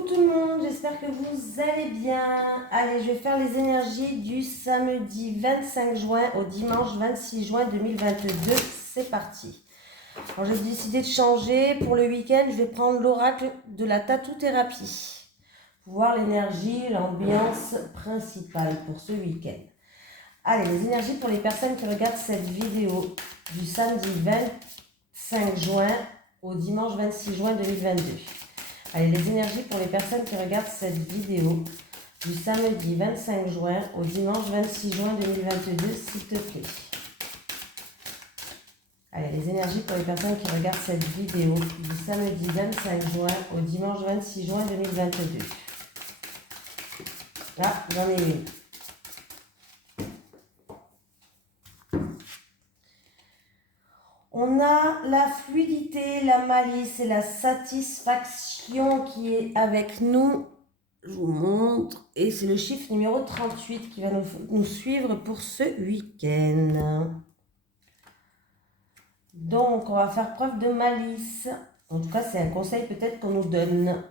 Coucou tout le monde, j'espère que vous allez bien. Allez, je vais faire les énergies du samedi 25 juin au dimanche 26 juin 2022. C'est parti. Alors j'ai décidé de changer. Pour le week-end, je vais prendre l'oracle de la tattoo-thérapie pour voir l'énergie, l'ambiance principale pour ce week-end. Allez, les énergies pour les personnes qui regardent cette vidéo du samedi 25 juin au dimanche 26 juin 2022. Allez, les énergies pour les personnes qui regardent cette vidéo du samedi 25 juin au dimanche 26 juin 2022, s'il te plaît. Allez, les énergies pour les personnes qui regardent cette vidéo du samedi 25 juin au dimanche 26 juin 2022. Là, j'en ai une. On a la fluidité, la malice et la satisfaction qui est avec nous. Je vous montre. Et c'est le chiffre numéro 38 qui va nous suivre pour ce week-end. Donc, on va faire preuve de malice. En tout cas, c'est un conseil peut-être qu'on nous donne.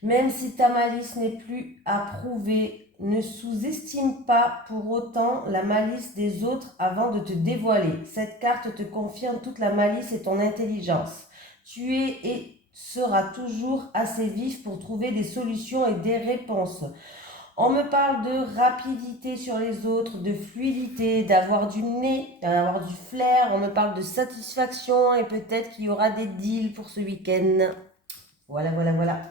Même si ta malice n'est plus approuvée, ne sous-estime pas pour autant la malice des autres avant de te dévoiler. Cette carte te confirme toute la malice et ton intelligence. Tu es et seras toujours assez vif pour trouver des solutions et des réponses. On me parle de rapidité sur les autres, de fluidité, d'avoir du nez, d'avoir du flair. On me parle de satisfaction et peut-être qu'il y aura des deals pour ce week-end. Voilà, voilà, voilà.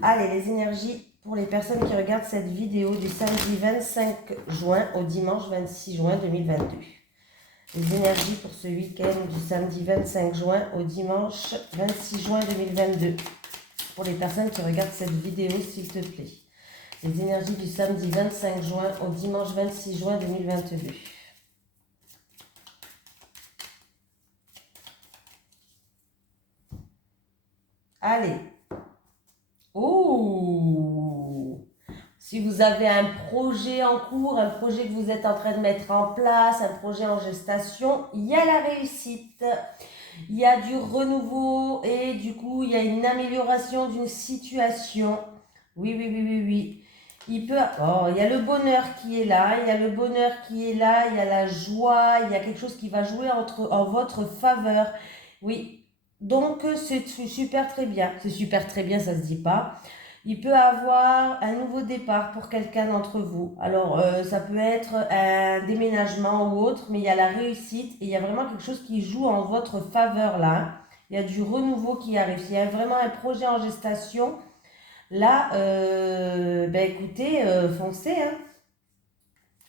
Allez, les énergies pour les personnes qui regardent cette vidéo du samedi 25 juin au dimanche 26 juin 2022. Les énergies pour ce week-end du samedi 25 juin au dimanche 26 juin 2022. Pour les personnes qui regardent cette vidéo, s'il te plaît. Les énergies du samedi 25 juin au dimanche 26 juin 2022. Allez. Oh! Si vous avez un projet en cours, un projet que vous êtes en train de mettre en place, un projet en gestation, il y a la réussite. Il y a du renouveau et du coup, il y a une amélioration d'une situation. Oui, oui, oui, oui, oui. Il y a le bonheur qui est là, il y a le bonheur qui est là, il y a la joie, il y a quelque chose qui va jouer en votre faveur. Oui, donc c'est super très bien. C'est super très bien, ça se dit pas. Il peut avoir un nouveau départ pour quelqu'un d'entre vous. Alors, ça peut être un déménagement ou autre, mais il y a la réussite et il y a vraiment quelque chose qui joue en votre faveur là. Il y a du renouveau qui arrive. Il y a vraiment un projet en gestation. Là, écoutez, foncez, hein.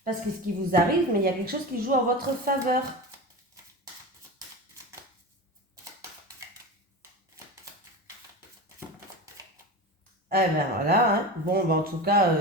Parce que ce qui vous arrive, mais il y a quelque chose qui joue en votre faveur. Eh ben voilà, hein. Bon, en tout cas,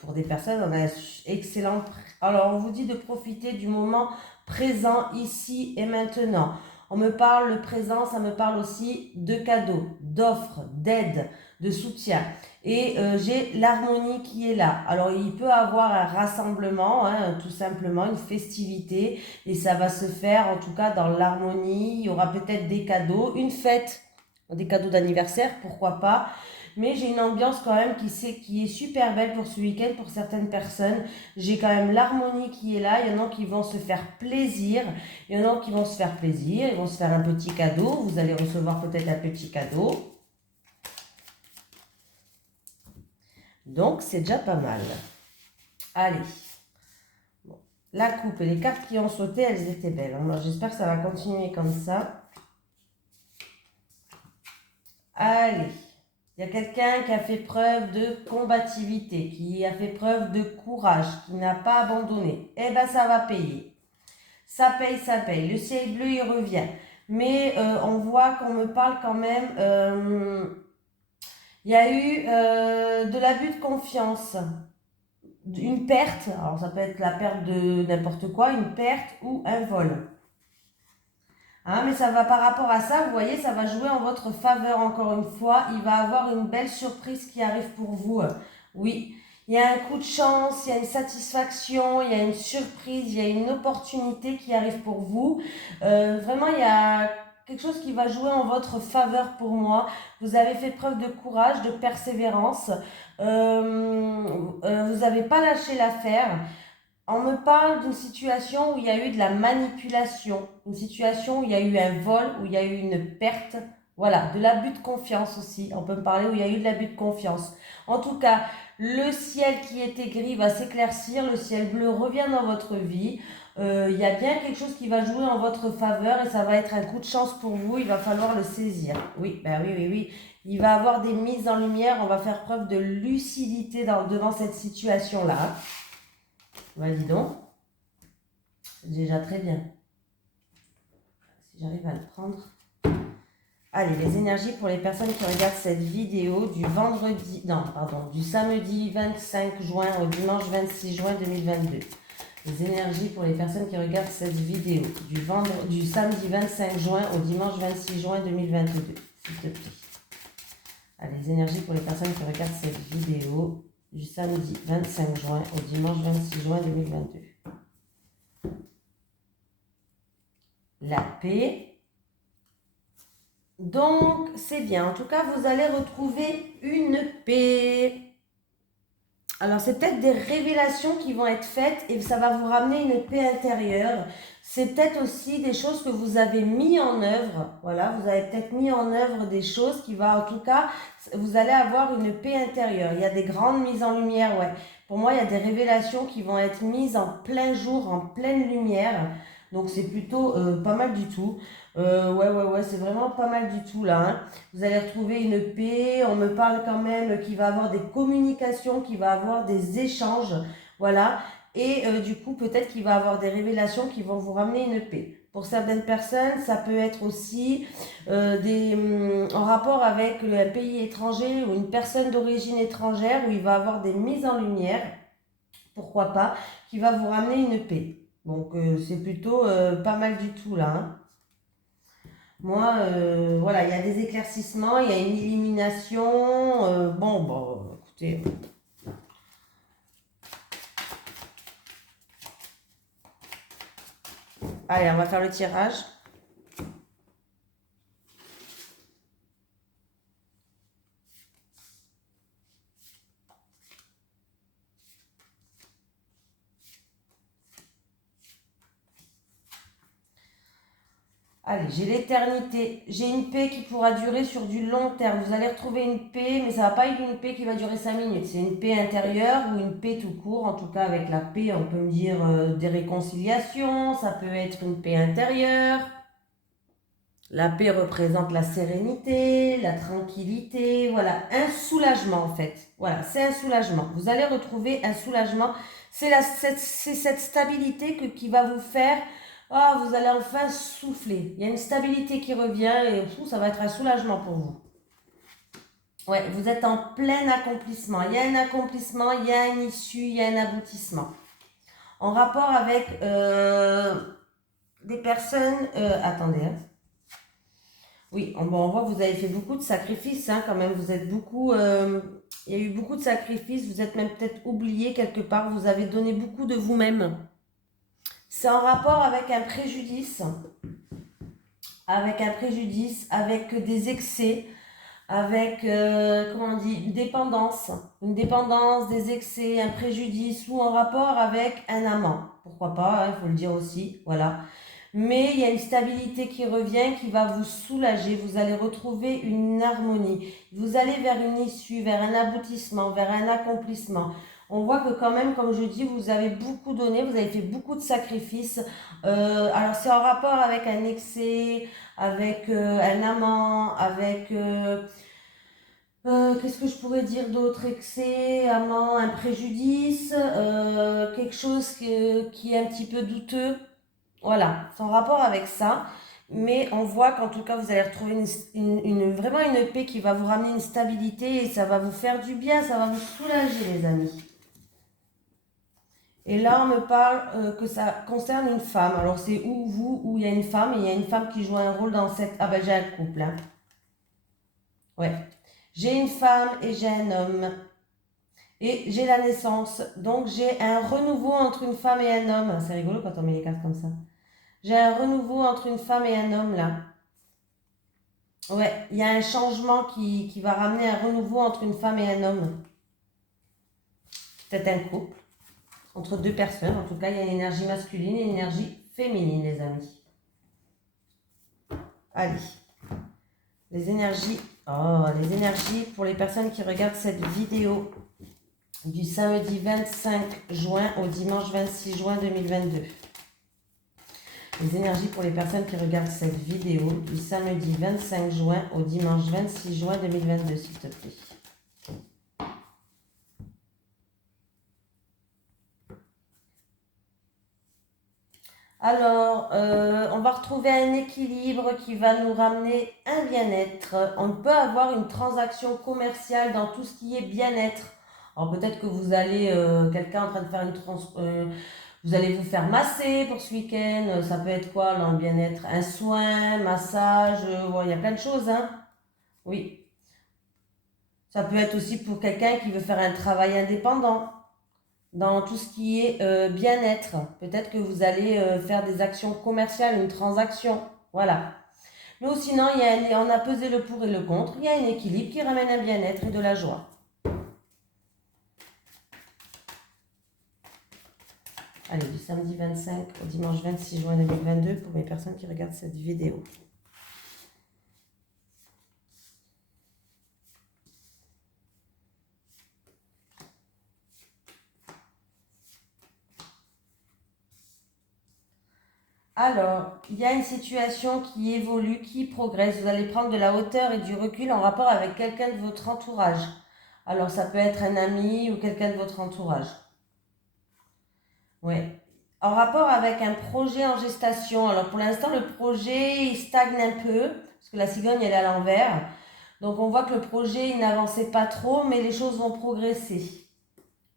pour des personnes, on a un excellent. Alors, on vous dit de profiter du moment présent, ici et maintenant. On me parle, le présent, ça me parle aussi de cadeaux, d'offres, d'aide, de soutien. Et j'ai l'harmonie qui est là. Alors, il peut avoir un rassemblement, hein, tout simplement, une festivité. Et ça va se faire, en tout cas, dans l'harmonie. Il y aura peut-être des cadeaux, une fête, des cadeaux d'anniversaire, pourquoi pas. Mais j'ai une ambiance quand même qui est super belle pour ce week-end pour certaines personnes. J'ai quand même l'harmonie qui est là. Il y en a qui vont se faire plaisir. Il y en a qui vont se faire plaisir. Ils vont se faire un petit cadeau. Vous allez recevoir peut-être un petit cadeau. Donc, c'est déjà pas mal. Allez. Bon. La coupe et les cartes qui ont sauté, elles étaient belles. J'espère que ça va continuer comme ça. Allez. Il y a quelqu'un qui a fait preuve de combativité, qui a fait preuve de courage, qui n'a pas abandonné. Eh bien, ça va payer. Ça paye, ça paye. Le ciel bleu, il revient. Mais on voit qu'on me parle quand même. Il y a eu de l'abus de confiance. Une perte. Alors, ça peut être la perte de n'importe quoi, une perte ou un vol. Hein, mais ça va par rapport à ça, vous voyez, ça va jouer en votre faveur encore une fois. Il va avoir une belle surprise qui arrive pour vous. Oui, il y a un coup de chance, il y a une satisfaction, il y a une surprise, il y a une opportunité qui arrive pour vous. Vraiment, il y a quelque chose qui va jouer en votre faveur pour moi. Vous avez fait preuve de courage, de persévérance. Vous n'avez pas lâché l'affaire. On me parle d'une situation où il y a eu de la manipulation, une situation où il y a eu un vol, où il y a eu une perte, voilà, de l'abus de confiance aussi. On peut me parler où il y a eu de l'abus de confiance. En tout cas, le ciel qui était gris va s'éclaircir, le ciel bleu revient dans votre vie. Il y a bien quelque chose qui va jouer en votre faveur et ça va être un coup de chance pour vous. Il va falloir le saisir. Oui, ben oui, oui, oui. Il va avoir des mises en lumière. On va faire preuve de lucidité devant cette situation-là. Ouais, dis donc. C'est déjà très bien. Si j'arrive à le prendre. Allez, les énergies pour les personnes qui regardent cette vidéo du samedi 25 juin au dimanche 26 juin 2022. Les énergies pour les personnes qui regardent cette vidéo du samedi 25 juin au dimanche 26 juin 2022, s'il te plaît. Allez, les énergies pour les personnes qui regardent cette vidéo du samedi 25 juin au dimanche 26 juin 2022. La paix. Donc, c'est bien. En tout cas, vous allez retrouver une paix. Alors, c'est peut-être des révélations qui vont être faites et ça va vous ramener une paix intérieure. C'est peut-être aussi des choses que vous avez mis en œuvre. Voilà, vous avez peut-être mis en œuvre des choses qui en tout cas, vous allez avoir une paix intérieure. Il y a des grandes mises en lumière, ouais. Pour moi, il y a des révélations qui vont être mises en plein jour, en pleine lumière. Donc, c'est plutôt pas mal du tout. Ouais, c'est vraiment pas mal du tout là. Hein. Vous allez retrouver une paix. On me parle quand même qu'il va avoir des communications, qu'il va avoir des échanges. Voilà. Et du coup, peut-être qu'il va avoir des révélations qui vont vous ramener une paix. Pour certaines personnes, ça peut être aussi en rapport avec un pays étranger ou une personne d'origine étrangère où il va avoir des mises en lumière, pourquoi pas, qui va vous ramener une paix. Donc, c'est plutôt pas mal du tout là. Hein. Moi, voilà, il y a des éclaircissements, il y a une illumination. Bon, écoutez. Allez, on va faire le tirage. Allez, j'ai l'éternité. J'ai une paix qui pourra durer sur du long terme. Vous allez retrouver une paix, mais ça va pas être une paix qui va durer 5 minutes. C'est une paix intérieure ou une paix tout court. En tout cas, avec la paix, on peut me dire des réconciliations. Ça peut être une paix intérieure. La paix représente la sérénité, la tranquillité. Voilà, un soulagement en fait. Voilà, c'est un soulagement. Vous allez retrouver un soulagement. C'est cette stabilité qui va vous faire... Ah, vous allez enfin souffler. Il y a une stabilité qui revient et ça va être un soulagement pour vous. Ouais, vous êtes en plein accomplissement. Il y a un accomplissement, il y a une issue, il y a un aboutissement. En rapport avec des personnes... attendez. Hein. Oui, on voit que vous avez fait beaucoup de sacrifices hein, quand même. Vous êtes beaucoup... il y a eu beaucoup de sacrifices. Vous êtes même peut-être oublié quelque part. Vous avez donné beaucoup de vous-même. C'est en rapport avec un préjudice, avec des excès, avec, comment on dit, une dépendance, des excès, un préjudice ou en rapport avec un amant. Pourquoi pas, il faut le dire aussi, voilà. Mais il y a une stabilité qui revient, qui va vous soulager, vous allez retrouver une harmonie, vous allez vers une issue, vers un aboutissement, vers un accomplissement. On voit que quand même, comme je dis, vous avez beaucoup donné, vous avez fait beaucoup de sacrifices. Alors c'est en rapport avec un excès, avec un amant, avec... qu'est-ce que je pourrais dire d'autre? Excès, amant, un préjudice, quelque chose qui est un petit peu douteux. Voilà, c'est en rapport avec ça. Mais on voit qu'en tout cas, vous allez retrouver vraiment une paix qui va vous ramener une stabilité et ça va vous faire du bien, ça va vous soulager, les amis. Et là, on me parle que ça concerne une femme. Alors, c'est où il y a une femme et il y a une femme qui joue un rôle dans cette... Ah ben, j'ai un couple. Hein. Ouais. J'ai une femme et j'ai un homme. Et j'ai la naissance. Donc, j'ai un renouveau entre une femme et un homme. C'est rigolo quand on met les cartes comme ça. J'ai un renouveau entre une femme et un homme, là. Ouais, il y a un changement qui va ramener un renouveau entre une femme et un homme. Peut-être un couple, entre deux personnes. En tout cas, il y a une énergie masculine et une énergie féminine, les amis. Allez, les énergies pour les personnes qui regardent cette vidéo du samedi 25 juin au dimanche 26 juin 2022. Les énergies pour les personnes qui regardent cette vidéo du samedi 25 juin au dimanche 26 juin 2022, s'il te plaît. Alors, on va retrouver un équilibre qui va nous ramener un bien-être. On peut avoir une transaction commerciale dans tout ce qui est bien-être. Alors peut-être que vous allez, quelqu'un en train de faire vous allez vous faire masser pour ce week-end. Ça peut être quoi dans le bien-être? Un soin, massage, ouais, il y a plein de choses, hein. Oui. Ça peut être aussi pour quelqu'un qui veut faire un travail indépendant. Dans tout ce qui est bien-être. Peut-être que vous allez faire des actions commerciales, une transaction. Voilà. Mais sinon, on a pesé le pour et le contre. Il y a un équilibre qui ramène un bien-être et de la joie. Allez, du samedi 25 au dimanche 26 juin 2022 pour les personnes qui regardent cette vidéo. Alors, il y a une situation qui évolue, qui progresse. Vous allez prendre de la hauteur et du recul en rapport avec quelqu'un de votre entourage. Alors, ça peut être un ami ou quelqu'un de votre entourage. Oui. En rapport avec un projet en gestation. Alors, pour l'instant, le projet, il stagne un peu, parce que la cigogne, elle est à l'envers. Donc, on voit que le projet, il n'avançait pas trop, mais les choses vont progresser.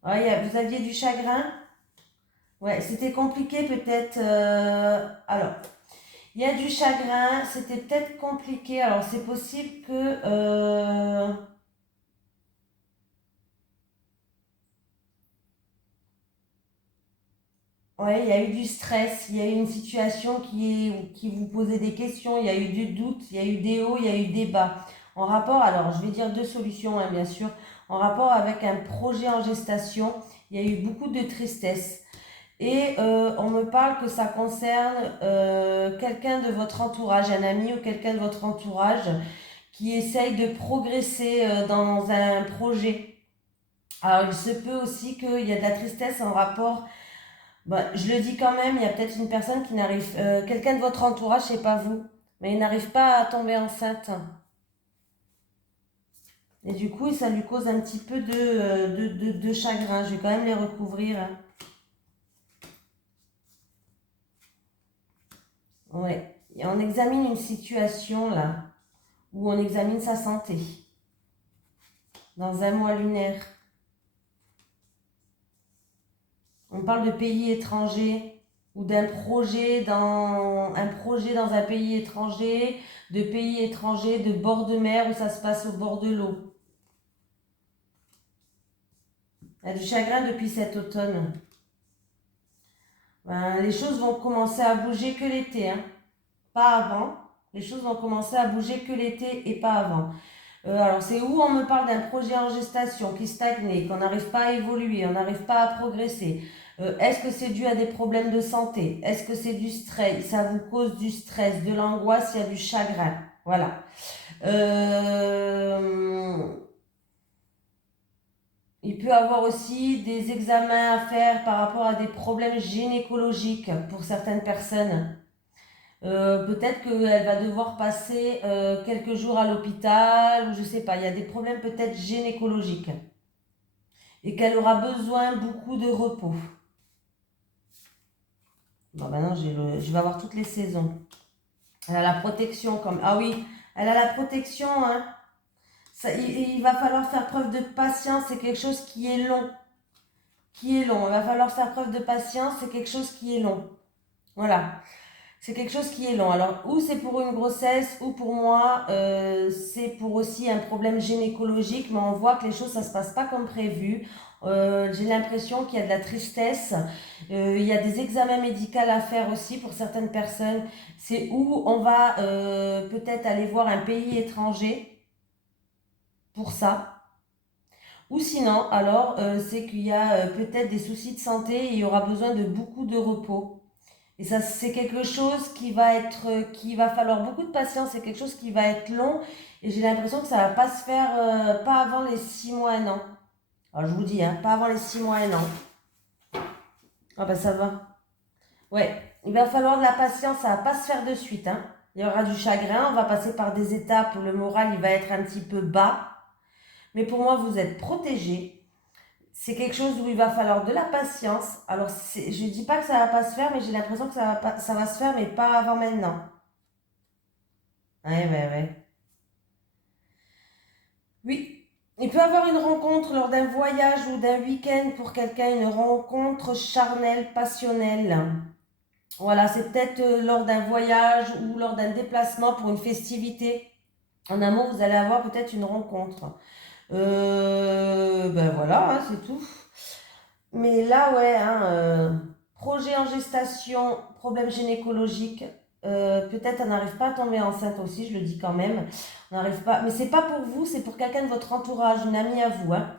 Ouais, vous aviez du chagrin? Ouais, c'était compliqué peut-être. Alors, il y a du chagrin, c'était peut-être compliqué. Alors, c'est possible que... ouais, il y a eu du stress, il y a eu une situation qui vous posait des questions, il y a eu du doute, il y a eu des hauts, il y a eu des bas. En rapport, alors je vais dire deux solutions, hein, bien sûr. En rapport avec un projet en gestation, il y a eu beaucoup de tristesse. Et on me parle que ça concerne quelqu'un de votre entourage, un ami ou quelqu'un de votre entourage qui essaye de progresser dans un projet. Alors il se peut aussi qu'il y a de la tristesse en rapport, bah, je le dis quand même, il y a peut-être une personne qui n'arrive, quelqu'un de votre entourage, c'est pas vous, mais il n'arrive pas à tomber enceinte. Et du coup, ça lui cause un petit peu de chagrin. Je vais quand même les recouvrir, hein. Ouais. Et on examine une situation là, où on examine sa santé, dans un mois lunaire. On parle de pays étrangers ou d'un projet dans un pays étranger, de bord de mer où ça se passe au bord de l'eau. Il y a du chagrin depuis cet automne. Ben, les choses vont commencer à bouger que l'été, hein. Pas avant. Les choses vont commencer à bouger que l'été et pas avant. Alors c'est où on me parle d'un projet en gestation qui stagne, qu'on n'arrive pas à évoluer, on n'arrive pas à progresser. Est-ce que c'est dû à des problèmes de santé? Est-ce que c'est du stress? Ça vous cause du stress, de l'angoisse, il y a du chagrin. Voilà. Il peut avoir aussi des examens à faire par rapport à des problèmes gynécologiques pour certaines personnes. Peut-être qu'elle va devoir passer quelques jours à l'hôpital, ou je sais pas, il y a des problèmes peut-être gynécologiques. Et qu'elle aura besoin beaucoup de repos. Bon, maintenant, je vais avoir toutes les saisons. Elle a la protection comme... Ah oui, elle a la protection, hein. Il va falloir faire preuve de patience, c'est quelque chose qui est long. Qui est long. Il va falloir faire preuve de patience, c'est quelque chose qui est long. Voilà. C'est quelque chose qui est long. Alors, ou c'est pour une grossesse, ou pour moi, c'est pour aussi un problème gynécologique, mais on voit que les choses, ça se passe pas comme prévu. J'ai l'impression qu'il y a de la tristesse. Il y a des examens médicaux à faire aussi pour certaines personnes. C'est où on va peut-être aller voir un pays étranger pour ça. Ou sinon, alors, c'est qu'il y a peut-être des soucis de santé et il y aura besoin de beaucoup de repos. Et ça, c'est quelque chose qui va falloir beaucoup de patience, c'est quelque chose qui va être long et j'ai l'impression que ça va pas se faire, pas avant les 6 mois, un an. Alors je vous dis, hein, pas avant les 6 mois, un an. Ah ben ça va. Ouais, il va falloir de la patience, ça va pas se faire de suite, hein. Il y aura du chagrin, on va passer par des étapes où le moral, il va être un petit peu bas. Mais pour moi, vous êtes protégés. C'est quelque chose où il va falloir de la patience. Alors, je ne dis pas que ça va pas se faire, mais j'ai l'impression que ça va se faire, mais pas avant maintenant. Ouais, ouais, ouais. Oui. Il peut y avoir une rencontre lors d'un voyage ou d'un week-end pour quelqu'un, une rencontre charnelle, passionnelle. Voilà, c'est peut-être lors d'un voyage ou lors d'un déplacement pour une festivité. En amour, vous allez avoir peut-être une rencontre. Ben voilà, hein, c'est tout. Mais là, ouais, hein, projet en gestation, problème gynécologique. Peut-être on n'arrive pas à tomber enceinte aussi, je le dis quand même. On n'arrive pas. Mais c'est pas pour vous, c'est pour quelqu'un de votre entourage, une amie à vous, hein.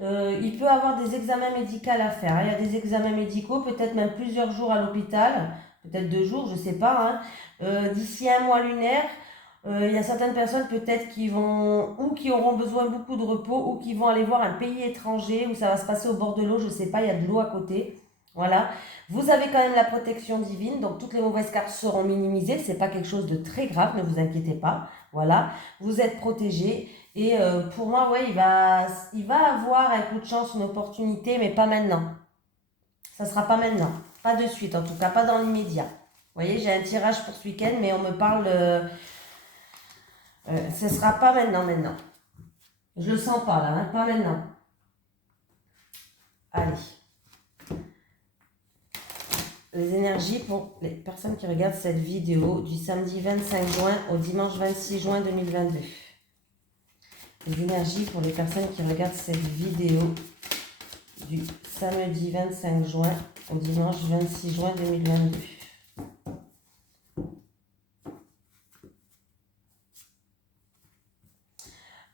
Il peut avoir des examens médicaux à faire, hein. Il y a des examens médicaux, peut-être même plusieurs jours à l'hôpital, peut-être 2 jours, je sais pas, hein. D'ici un mois lunaire, il y a certaines personnes peut-être qui vont, ou qui auront besoin beaucoup de repos, ou qui vont aller voir un pays étranger, où ça va se passer au bord de l'eau, je sais pas, il y a de l'eau à côté. Voilà. Vous avez quand même la protection divine, donc toutes les mauvaises cartes seront minimisées. C'est pas quelque chose de très grave, ne vous inquiétez pas. Voilà. Vous êtes protégés. Et pour moi, ouais, il va avoir un coup de chance, une opportunité, mais pas maintenant. Ça sera pas maintenant. Pas de suite, en tout cas, pas dans l'immédiat. Vous voyez, j'ai un tirage pour ce week-end, mais on me parle. Ce sera pas maintenant. Je le sens pas là, hein, pas maintenant. Allez. Les énergies pour les personnes qui regardent cette vidéo du samedi 25 juin au dimanche 26 juin 2022. Les énergies pour les personnes qui regardent cette vidéo du samedi 25 juin au dimanche 26 juin 2022.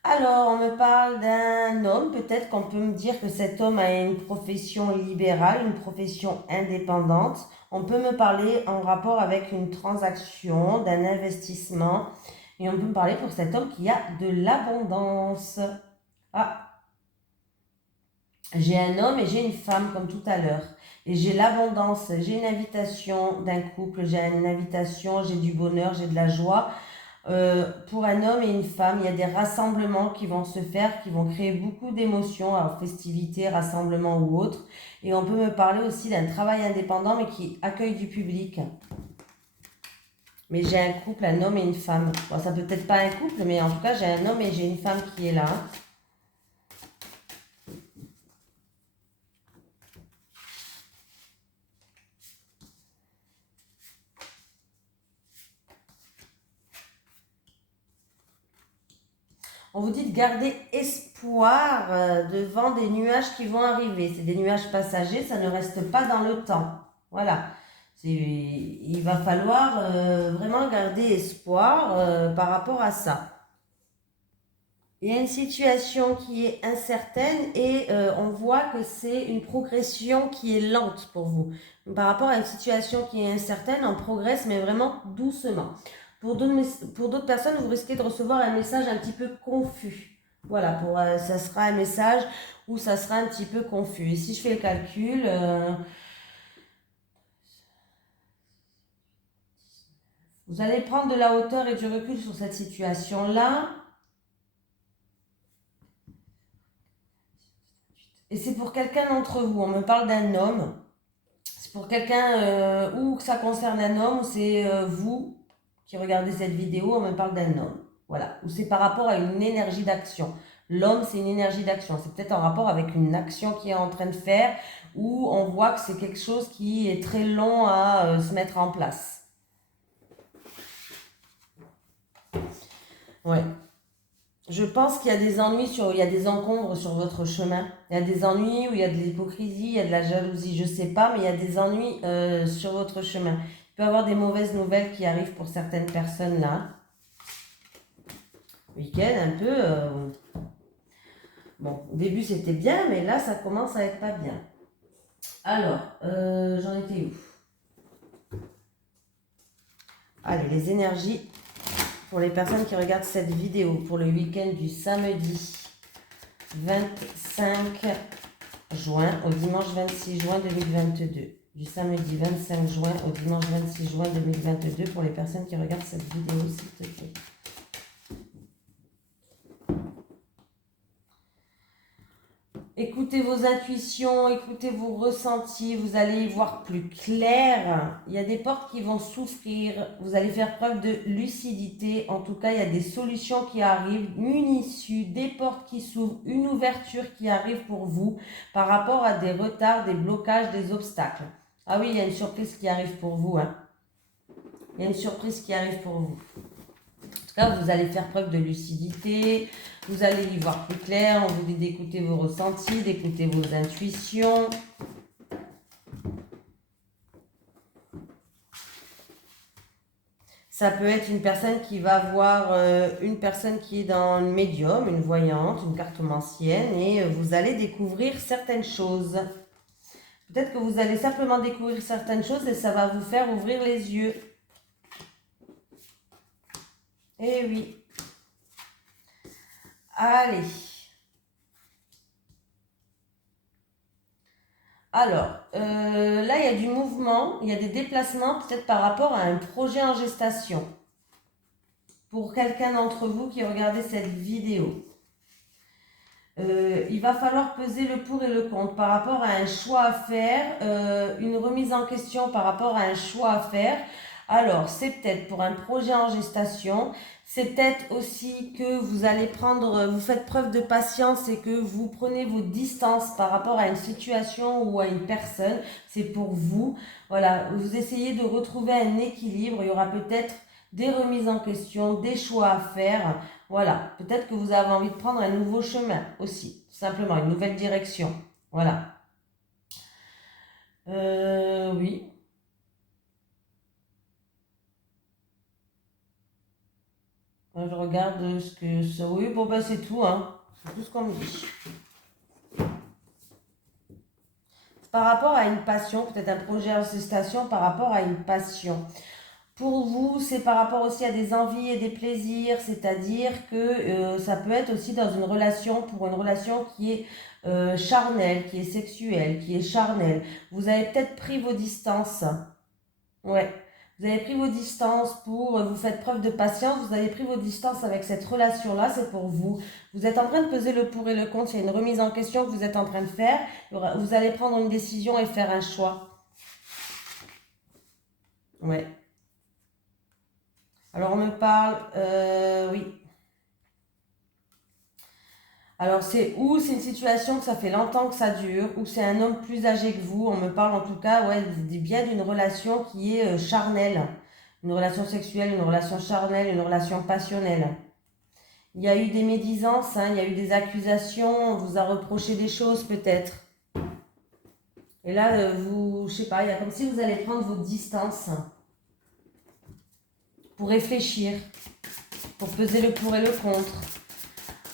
Alors, on me parle d'un homme, peut-être qu'on peut me dire que cet homme a une profession libérale, une profession indépendante. On peut me parler en rapport avec une transaction, d'un investissement. Et on peut me parler pour cet homme qui a de l'abondance. Ah, j'ai un homme et j'ai une femme comme tout à l'heure. Et j'ai l'abondance, j'ai une invitation d'un couple, j'ai une invitation, j'ai du bonheur, j'ai de la joie. Pour un homme et une femme, il y a des rassemblements qui vont se faire, qui vont créer beaucoup d'émotions, alors festivités, rassemblements ou autres. Et on peut me parler aussi d'un travail indépendant, mais qui accueille du public. Mais j'ai un couple, un homme et une femme. Bon, ça peut être pas un couple, mais en tout cas, j'ai un homme et j'ai une femme qui est là. On vous dit de garder espoir devant des nuages qui vont arriver. C'est des nuages passagers, ça ne reste pas dans le temps. Voilà. Il va falloir vraiment garder espoir par rapport à ça. Il y a une situation qui est incertaine et on voit que c'est une progression qui est lente pour vous. Par rapport à une situation qui est incertaine, on progresse mais vraiment doucement. Pour d'autres personnes, vous risquez de recevoir un message un petit peu confus. Voilà, ça sera un message où ça sera un petit peu confus. Et si je fais le calcul, vous allez prendre de la hauteur et du recul sur cette situation-là. Et c'est pour quelqu'un d'entre vous. On me parle d'un homme. C'est pour quelqu'un ou que ça concerne un homme, ou c'est vous qui regardez cette vidéo, on me parle d'un homme. Voilà. Ou c'est par rapport à une énergie d'action. L'homme, c'est une énergie d'action. C'est peut-être en rapport avec une action qu'il est en train de faire, ou on voit que c'est quelque chose qui est très long à se mettre en place. Ouais. Je pense qu'il y a des ennuis, il y a des encombres sur votre chemin. Il y a des ennuis où il y a de l'hypocrisie, il y a de la jalousie, je sais pas, mais il y a des ennuis sur votre chemin. Il peut y avoir des mauvaises nouvelles qui arrivent pour certaines personnes là. Week-end un peu. Bon, au début c'était bien, mais là ça commence à être pas bien. Alors, j'en étais où? Allez, les énergies pour les personnes qui regardent cette vidéo pour le week-end du samedi 25 juin au dimanche 26 juin 2022. Du samedi 25 juin au dimanche 26 juin 2022 pour les personnes qui regardent cette vidéo, s'il te plaît. Écoutez vos intuitions, écoutez vos ressentis, vous allez y voir plus clair. Il y a des portes qui vont s'ouvrir, vous allez faire preuve de lucidité. En tout cas, il y a des solutions qui arrivent, une issue, des portes qui s'ouvrent, une ouverture qui arrive pour vous par rapport à des retards, des blocages, des obstacles. Ah oui, il y a une surprise qui arrive pour vous. Il y a une surprise qui arrive pour vous. En tout cas, vous allez faire preuve de lucidité, vous allez y voir plus clair, on vous dit d'écouter vos ressentis, d'écouter vos intuitions. Ça peut être une personne qui va voir une personne qui est dans le médium, une voyante, une cartomancienne, et vous allez découvrir certaines choses. Peut-être que vous allez simplement découvrir certaines choses et ça va vous faire ouvrir les yeux. Eh oui. Allez. Alors, là, il y a du mouvement, il y a des déplacements, peut-être par rapport à un projet en gestation. Pour quelqu'un d'entre vous qui regardez cette vidéo. Il va falloir peser le pour et le contre par rapport à un choix à faire, une remise en question par rapport à un choix à faire. Alors, c'est peut-être pour un projet en gestation, c'est peut-être aussi que vous allez prendre, vous faites preuve de patience et que vous prenez vos distances par rapport à une situation ou à une personne. C'est pour vous. Voilà, vous essayez de retrouver un équilibre. Il y aura peut-être des remises en question, des choix à faire. Voilà, peut-être que vous avez envie de prendre un nouveau chemin aussi, tout simplement, une nouvelle direction. Voilà. Oui. Je regarde ce que ça. Oui, bon, ben c'est tout, hein. C'est tout ce qu'on me dit. Par rapport à une passion, peut-être un projet en gestation, par rapport à une passion. Pour vous, c'est par rapport aussi à des envies et des plaisirs, c'est-à-dire que ça peut être aussi dans une relation, pour une relation qui est charnelle, qui est sexuelle, qui est charnelle. Vous avez peut-être pris vos distances. Ouais. Vous avez pris vos distances vous faites preuve de patience, vous avez pris vos distances avec cette relation-là, c'est pour vous. Vous êtes en train de peser le pour et le contre, il y a une remise en question que vous êtes en train de faire. Vous allez prendre une décision et faire un choix. Ouais. Alors on me parle, oui. Alors c'est une situation que ça fait longtemps que ça dure, ou c'est un homme plus âgé que vous. On me parle en tout cas, ouais, bien d'une relation qui est charnelle. Une relation sexuelle, une relation charnelle, une relation passionnelle. Il y a eu des médisances, il y a eu des accusations, on vous a reproché des choses peut-être. Et là, je sais pas, il y a comme si vous allez prendre vos distances pour réfléchir, pour peser le pour et le contre.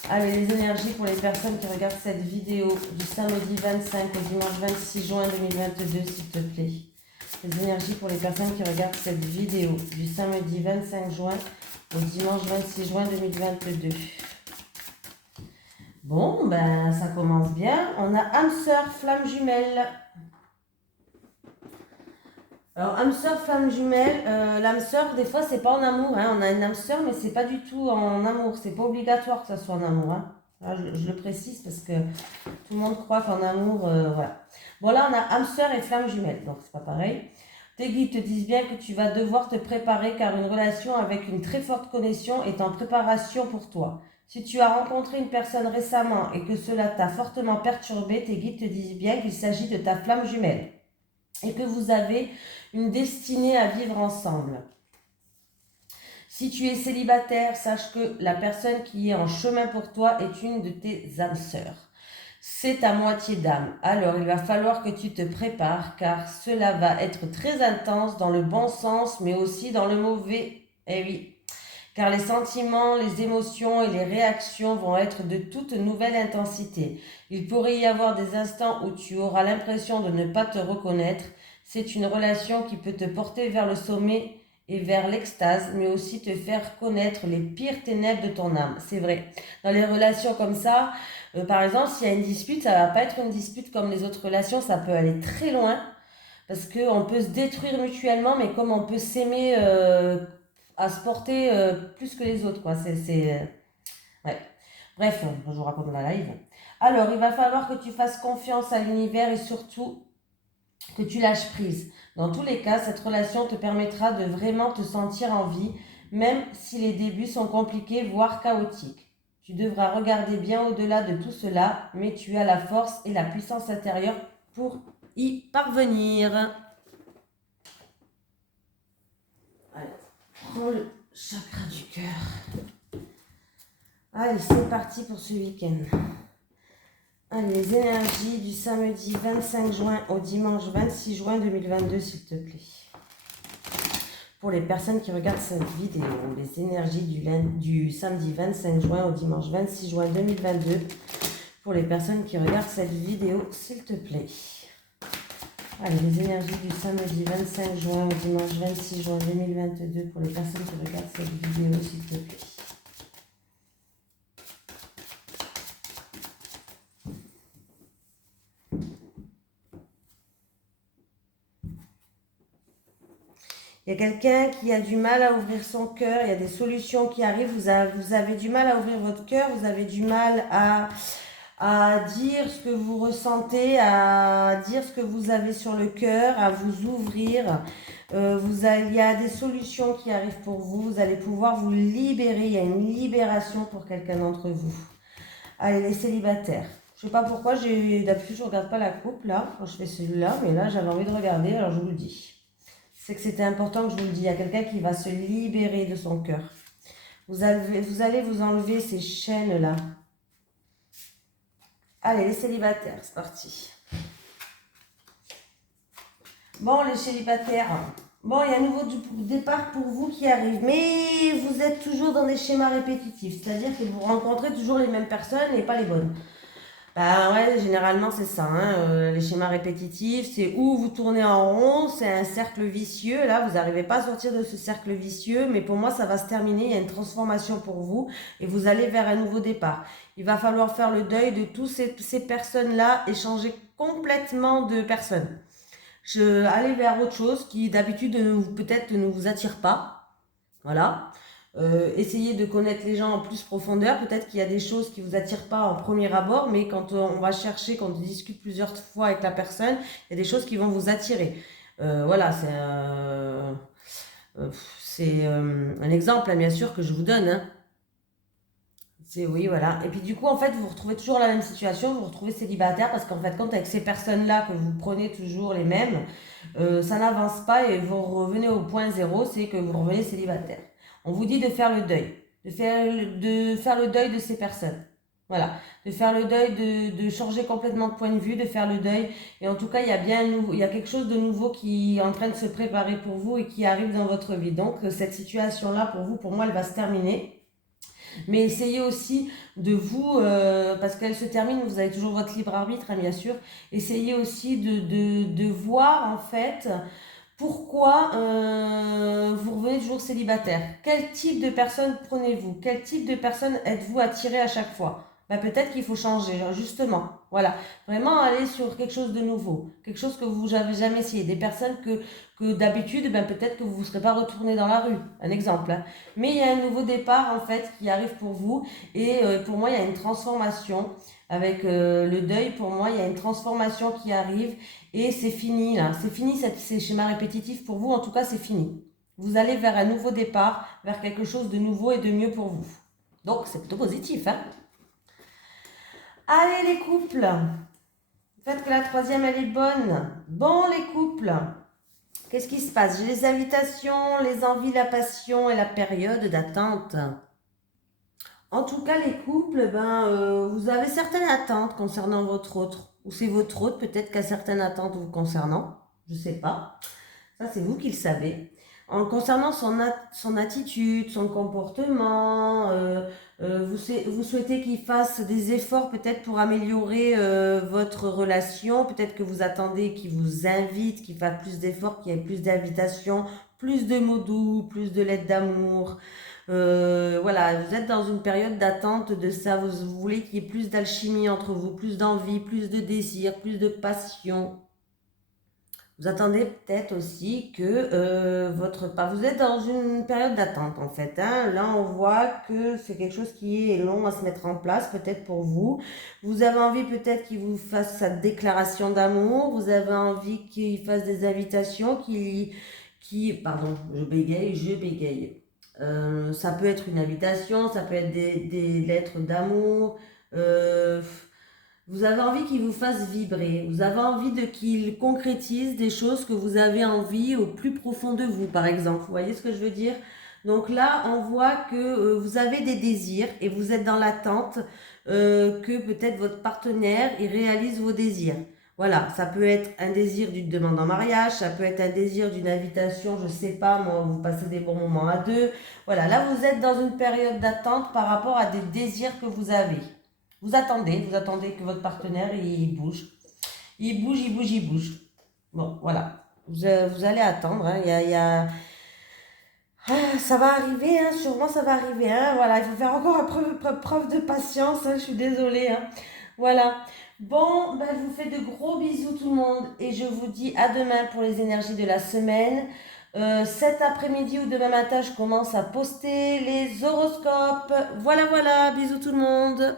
Allez, les énergies pour les personnes qui regardent cette vidéo du samedi 25 au dimanche 26 juin 2022, s'il te plaît. Les énergies pour les personnes qui regardent cette vidéo du samedi 25 juin au dimanche 26 juin 2022. Bon, ben ça commence bien. On a âme sœur, flamme jumelle. Alors, âme sœur, flamme jumelle, l'âme sœur, des fois, c'est pas en amour. On a une âme sœur, mais c'est pas du tout en amour. C'est pas obligatoire que ça soit en amour. Là, je le précise parce que tout le monde croit qu'en amour, voilà. Bon, là, on a âme sœur et flamme jumelle, donc c'est pas pareil. Tes guides te disent bien que tu vas devoir te préparer car une relation avec une très forte connexion est en préparation pour toi. Si tu as rencontré une personne récemment et que cela t'a fortement perturbé, tes guides te disent bien qu'il s'agit de ta flamme jumelle et que vous avez une destinée à vivre ensemble. Si tu es célibataire, sache que la personne qui est en chemin pour toi est une de tes âmes sœurs. C'est ta moitié d'âme. Alors il va falloir que tu te prépares car cela va être très intense dans le bon sens mais aussi dans le mauvais. Eh oui. Car les sentiments, les émotions et les réactions vont être de toute nouvelle intensité. Il pourrait y avoir des instants où tu auras l'impression de ne pas te reconnaître. C'est une relation qui peut te porter vers le sommet et vers l'extase, mais aussi te faire connaître les pires ténèbres de ton âme. C'est vrai. Dans les relations comme ça, par exemple, s'il y a une dispute, ça va pas être une dispute comme les autres relations, ça peut aller très loin. Parce qu'on peut se détruire mutuellement, mais comme on peut s'aimer à se porter plus que les autres, quoi. Ouais. Bref, je vous raconte la live. Alors, il va falloir que tu fasses confiance à l'univers et surtout que tu lâches prise. Dans tous les cas, cette relation te permettra de vraiment te sentir en vie, même si les débuts sont compliqués, voire chaotiques. Tu devras regarder bien au-delà de tout cela, mais tu as la force et la puissance intérieure pour y parvenir. Allez, prends le chakra du cœur. Allez, c'est parti pour ce week-end. Allez, les énergies du samedi 25 juin au dimanche 26 juin 2022, s'il te plaît. Pour les personnes qui regardent cette vidéo, les énergies du samedi 25 juin au dimanche 26 juin 2022. Pour les personnes qui regardent cette vidéo, s'il te plaît. Allez, les énergies du samedi 25 juin au dimanche 26 juin 2022. Pour les personnes qui regardent cette vidéo, s'il te plaît. Il y a quelqu'un qui a du mal à ouvrir son cœur, il y a des solutions qui arrivent, vous avez du mal à ouvrir votre cœur, vous avez du mal à dire ce que vous ressentez, à dire ce que vous avez sur le cœur, à vous ouvrir. Il y a des solutions qui arrivent pour vous, vous allez pouvoir vous libérer, il y a une libération pour quelqu'un d'entre vous. Allez, les célibataires. Je ne sais pas pourquoi, d'habitude je ne regarde pas la coupe là, quand je fais celui-là, mais là j'avais envie de regarder, alors je vous le dis. C'est que c'était important que je vous le dise. Il y a quelqu'un qui va se libérer de son cœur. Vous allez vous enlever ces chaînes-là. Allez, les célibataires, c'est parti. Bon, les célibataires. Bon, il y a un nouveau départ pour vous qui arrive. Mais vous êtes toujours dans des schémas répétitifs. C'est-à-dire que vous rencontrez toujours les mêmes personnes et pas les bonnes. Bah ouais, généralement c'est ça, hein. Les schémas répétitifs, c'est où vous tournez en rond, c'est un cercle vicieux, là vous n'arrivez pas à sortir de ce cercle vicieux, mais pour moi ça va se terminer, il y a une transformation pour vous et vous allez vers un nouveau départ. Il va falloir faire le deuil de toutes ces personnes-là et changer complètement de personnes. Aller vers autre chose qui d'habitude peut-être ne vous attire pas, voilà. Essayez de connaître les gens en plus profondeur. Peut-être qu'il y a des choses qui ne vous attirent pas en premier abord, mais quand on va chercher, quand on discute plusieurs fois avec la personne, il y a des choses qui vont vous attirer. Voilà, c'est un exemple, hein, bien sûr, que je vous donne. Hein. Oui, voilà. Et puis du coup, en fait, vous vous retrouvez toujours la même situation, vous vous retrouvez célibataire, parce qu'en fait, quand avec ces personnes-là, que vous prenez toujours les mêmes, ça n'avance pas et vous revenez au point zéro, c'est que vous revenez célibataire. On vous dit de faire le deuil, de faire le deuil de ces personnes. Voilà, de faire le deuil, de changer complètement de point de vue, de faire le deuil. Et en tout cas, il y a quelque chose de nouveau qui est en train de se préparer pour vous et qui arrive dans votre vie. Donc, cette situation-là, pour vous, pour moi, elle va se terminer. Mais essayez aussi de vous, parce qu'elle se termine, vous avez toujours votre libre arbitre, hein, bien sûr. Essayez aussi de voir, en fait, pourquoi vous revenez toujours célibataire. Quel type de personne prenez-vous? Quel type de personne êtes-vous attiré à chaque fois? Ben, peut-être qu'il faut changer, justement. Voilà. Vraiment aller sur quelque chose de nouveau. Quelque chose que vous n'avez jamais essayé. Des personnes que d'habitude, ben, peut-être que vous ne serez pas retourné dans la rue. Un exemple. Hein. Mais il y a un nouveau départ, en fait, qui arrive pour vous. Et pour moi, il y a une transformation. Avec le deuil, pour moi, il y a une transformation qui arrive. Et c'est fini, là. C'est fini ces schémas répétitifs pour vous. En tout cas, c'est fini. Vous allez vers un nouveau départ, vers quelque chose de nouveau et de mieux pour vous. Donc, c'est plutôt positif, hein. Allez, les couples. Faites que la troisième, elle est bonne. Bon, les couples. Qu'est-ce qui se passe? J'ai les invitations, les envies, la passion et la période d'attente. En tout cas, les couples, vous avez certaines attentes concernant votre autre. Ou c'est votre autre, peut-être qu'à certaines attentes vous concernant. Je ne sais pas. Ça, c'est vous qui le savez. En concernant son attitude, son comportement, vous souhaitez qu'il fasse des efforts peut-être pour améliorer votre relation. Peut-être que vous attendez qu'il vous invite, qu'il fasse plus d'efforts, qu'il y ait plus d'invitations, plus de mots doux, plus de lettres d'amour. Voilà, vous êtes dans une période d'attente de ça. Vous voulez qu'il y ait plus d'alchimie entre vous, plus d'envie, plus de désir, plus de passion. Vous attendez peut-être aussi que votre part, vous êtes dans une période d'attente en fait, hein. Là, on voit que c'est quelque chose qui est long à se mettre en place, peut-être pour vous. Vous avez envie peut-être qu'il vous fasse sa déclaration d'amour. Vous avez envie qu'il fasse des invitations, pardon, je bégaye. Ça peut être une invitation, ça peut être des lettres d'amour. Euh, vous avez envie qu'il vous fasse vibrer. Vous avez envie qu'il concrétise des choses que vous avez envie au plus profond de vous, par exemple. Vous voyez ce que je veux dire? Donc là, on voit que vous avez des désirs et vous êtes dans l'attente que peut-être votre partenaire il réalise vos désirs. Voilà, ça peut être un désir d'une demande en mariage, ça peut être un désir d'une invitation, je sais pas, moi, vous passez des bons moments à deux. Voilà, là, vous êtes dans une période d'attente par rapport à des désirs que vous avez. Vous attendez que votre partenaire, il bouge. Il bouge, il bouge, il bouge. Bon, voilà. Vous allez attendre, hein. Ça va arriver, hein. Sûrement ça va arriver, hein. Voilà, il faut faire encore preuve de patience, hein. Je suis désolée, hein. Voilà. Bon, je vous fais de gros bisous tout le monde et je vous dis à demain pour les énergies de la semaine. Cet après-midi ou demain matin, je commence à poster les horoscopes. Voilà, voilà. Bisous tout le monde.